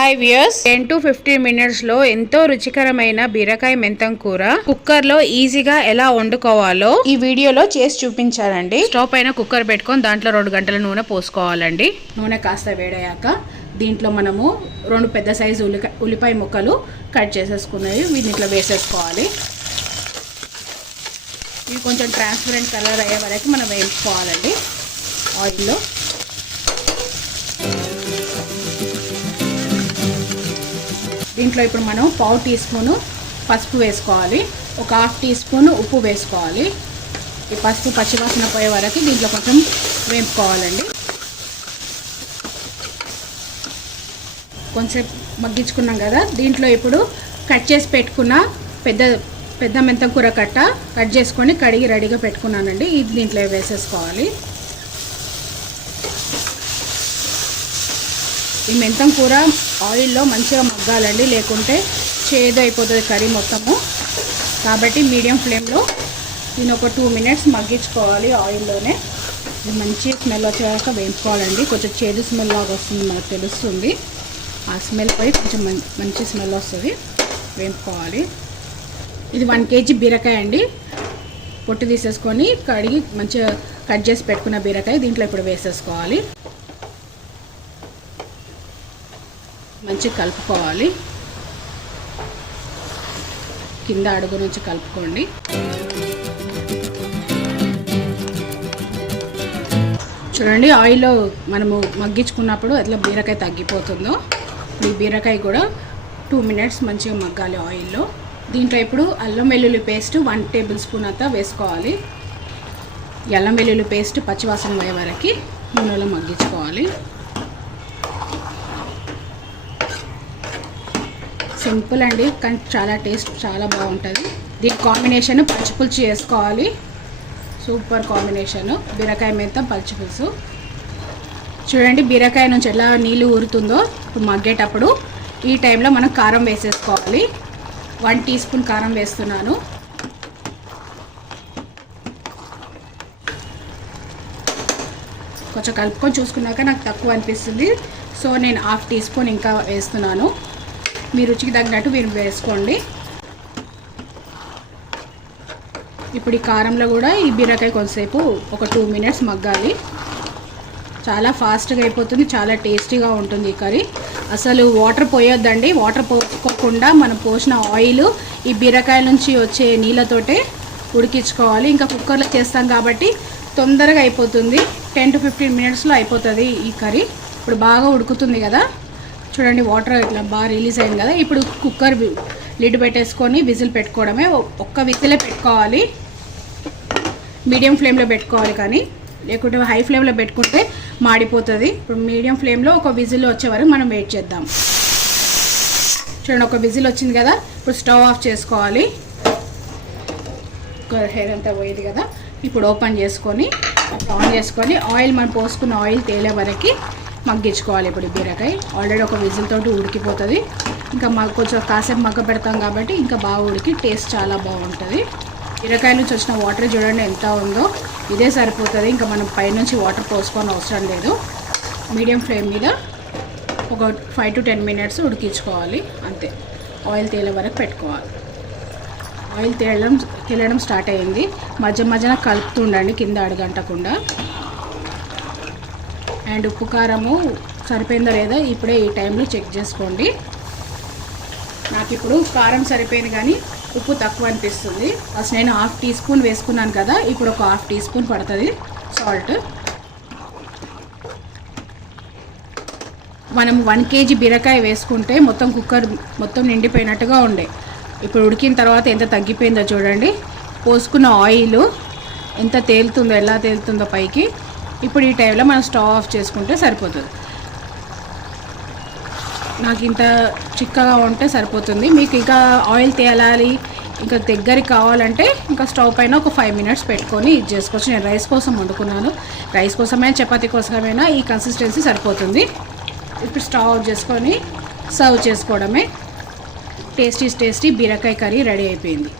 Hi viewers ten to fifteen మినిట్స్లో ఎంతో రుచికరమైన బీరకాయ మెంతం కూర. కుక్కర్లో ఈజీగా ఎలా వండుకోవాలో ఈ వీడియోలో చేసి చూపించానండి స్టవ్ పైన కుక్కర్ పెట్టుకొని దాంట్లో రెండు గంటల నూనె పోసుకోవాలండి. నూనె కాస్త వేడయ్యాక దీంట్లో మనము రెండు పెద్ద సైజు ఉల్లికాయ ఉల్లిపాయ ముక్కలు కట్ చేసేసుకున్నవి వీటిని ఇట్లా వేసేసుకోవాలి. ఇవి కొంచెం ట్రాన్స్పరెంట్ కలర్ అయ్యే వరకు మనం వేయించుకోవాలండి. ఆయిల్లో దీంట్లో ఇప్పుడు మనం పావు టీ స్పూను పసుపు వేసుకోవాలి. ఒక హాఫ్ టీ స్పూన్ ఉప్పు వేసుకోవాలి. ఈ పసుపు పచ్చివాసన పోయే వరకు దీంట్లో కొంచెం వేపుకోవాలండి. కొంచెం మగ్గించుకున్నాం కదా దీంట్లో ఇప్పుడు కట్ చేసి పెట్టుకున్న పెద్ద పెద్ద మెంతం కూర కట్ట కట్ చేసుకొని కడిగి రెడీగా పెట్టుకున్నానండి. ఇది దీంట్లో వేసేసుకోవాలి. ఈ మెంతం కూర ఆయిల్లో మంచిగా మగ్గాలండి లేకుంటే చేదు అయిపోతుంది కర్రీ మొత్తము. కాబట్టి మీడియం ఫ్లేమ్లో నేను ఒక టూ మినిట్స్ మగ్గించుకోవాలి ఆయిల్లోనే. ఇది మంచి స్మెల్ వచ్చేదాకా వేయించుకోవాలండి. కొంచెం చేదు స్మెల్ లాగా వస్తుంది మనకు తెలుస్తుంది. ఆ స్మెల్ పోయి కొంచెం మంచి స్మెల్ వస్తుంది. వేయించుకోవాలి. ఇది వన్ కేజీ బీరకాయ అండి. పొట్టు తీసేసుకొని కడిగి మంచిగా కట్ చేసి పెట్టుకున్న బీరకాయ దీంట్లో ఇప్పుడు వేసేసుకోవాలి. నుంచి కలుపుకోవాలి. కింద అడుగు నుంచి కలుపుకోండి. చూడండి ఆయిల్లో మనము మగ్గించుకున్నప్పుడు అట్లా బీరకాయ తగ్గిపోతుందో. ఈ బీరకాయ కూడా టూ మినిట్స్ మంచిగా మగ్గాలి ఆయిల్లో. దీంట్లో ఇప్పుడు అల్లం వెల్లుల్లి పేస్ట్ వన్ టేబుల్ స్పూన్ అంతా వేసుకోవాలి. అల్లం వెల్లుల్లి పేస్ట్ పచ్చివాసన పోయే వరకు నూనెలో మగ్గించుకోవాలి. సింపుల్ అండి కానీ చాలా టేస్ట్ చాలా బాగుంటుంది. దీని కాంబినేషన్ పచ్చిపులుసు చేసుకోవాలి. సూపర్ కాంబినేషన్ బీరకాయ మెంతం పచ్చిపులుసు చూడండి బీరకాయ నుంచి ఎలా నీళ్ళు ఊరుతుందో ఇప్పుడు మగ్గేటప్పుడు ఈ టైంలో మనం కారం వేసేసుకోవాలి. వన్ టీ స్పూన్ కారం వేస్తున్నాను. కొంచెం కలుపుకొని చూసుకున్నాక నాకు తక్కువ అనిపిస్తుంది. సో నేను హాఫ్ టీ స్పూన్ ఇంకా వేస్తున్నాను. మీ రుచికి తగినట్టు మీరు వేసుకోండి. ఇప్పుడు ఈ కారంలో కూడా ఈ బీరకాయ కొంతసేపు ఒక టూ మినిట్స్ మగ్గాలి. చాలా ఫాస్ట్గా అయిపోతుంది చాలా టేస్టీగా ఉంటుంది ఈ కర్రీ. అసలు వాటర్ పోయొద్దండి వాటర్ పోసుకోకుండా మనం పోసిన ఆయిల్ ఈ బీరకాయ నుంచి వచ్చే నీళ్ళతోటే ఉడికించుకోవాలి. ఇంకా కుక్కర్లో చేస్తాం కాబట్టి తొందరగా అయిపోతుంది. టెన్ టు ఫిఫ్టీన్ మినిట్స్లో అయిపోతుంది ఈ కర్రీ. ఇప్పుడు బాగా ఉడుకుతుంది కదా. చూడండి వాటర్ ఇట్లా బాగా రిలీజ్ అయింది కదా. ఇప్పుడు కుక్కర్ లిడ్ పెట్టేసుకొని విజిల్ పెట్టుకోవడమే. ఒక్క విజిలే పెట్టుకోవాలి. మీడియం ఫ్లేమ్లో పెట్టుకోవాలి కానీ. లేకుంటే హై ఫ్లేమ్లో పెట్టుకుంటే మాడిపోతుంది. ఇప్పుడు మీడియం ఫ్లేమ్లో ఒక విజిల్ వచ్చే వరకు మనం వెయిట్ చేద్దాం. చూడండి ఒక విజిల్ వచ్చింది కదా. ఇప్పుడు స్టవ్ ఆఫ్ చేసుకోవాలి. హెయిర్ అంతా పోయేది కదా. ఇప్పుడు ఓపెన్ చేసుకొని ఆన్ చేసుకొని ఆయిల్ మనం పోసుకున్న ఆయిల్ తేలే వరకు మగ్గించుకోవాలి ఇప్పుడు బీరకాయ. ఆల్రెడీ ఒక విజిల్తో ఉడికిపోతుంది. ఇంకా మాకు కొంచెం కాసేపు మగ్గ పెడతాం కాబట్టి ఇంకా బాగా ఉడికి టేస్ట్ చాలా బాగుంటుంది. బీరకాయ నుంచి వచ్చిన వాటర్ చూడండి ఎంత ఉందో. ఇదే సరిపోతుంది. ఇంకా మనం పైనుంచి వాటర్ పోసుకోని అవసరం లేదు. మీడియం ఫ్లేమ్ మీద ఒక ఫైవ్ టు టెన్ మినిట్స్ ఉడికించుకోవాలి. అంతే. ఆయిల్ తేలే వరకు పెట్టుకోవాలి. ఆయిల్ తేలడం తేలడం స్టార్ట్ అయ్యింది మధ్య మధ్యన కలుపుతుండండి కింద అడగంటకుండా. అండ్ ఉప్పు కారము సరిపోయిందో లేదో ఇప్పుడే ఈ టైంలో చెక్ చేసుకోండి. నాకు ఇప్పుడు కారం సరిపోయింది కానీ ఉప్పు తక్కువ అనిపిస్తుంది. అసలు నేను హాఫ్ టీ స్పూన్ వేసుకున్నాను కదా ఇప్పుడు ఒక హాఫ్ టీ స్పూన్ పడుతుంది. సాల్ట్. మనం వన్ కేజీ బీరకాయ వేసుకుంటే మొత్తం కుక్కర్ మొత్తం నిండిపోయినట్టుగా ఉండే. ఇప్పుడు ఉడికిన తర్వాత ఎంత తగ్గిపోయిందో చూడండి. పోసుకున్న ఆయిల్ ఎంత తేలుతుందో ఎలా తేలుతుందో పైకి. ఇప్పుడు ఈ టైంలో మనం స్టవ్ ఆఫ్ చేసుకుంటే సరిపోతుంది. నాకు ఇంత చిక్కగా ఉంటే సరిపోతుంది. మీకు ఇంకా ఆయిల్ తేలాలి ఇంకా దగ్గరికి కావాలంటే ఇంకా స్టవ్ పైన ఒక ఫైవ్ మినిట్స్ పెట్టుకొని ఇది చేసుకోవచ్చు. నేను రైస్ కోసం వండుకున్నాను. రైస్ కోసమైనా చపాతి కోసమైనా ఈ కన్సిస్టెన్సీ సరిపోతుంది. ఇప్పుడు స్టవ్ ఆఫ్ చేసుకొని సర్వ్ చేసుకోవడమే. టేస్టీ టేస్టీ బీరకాయ కర్రీ రెడీ అయిపోయింది.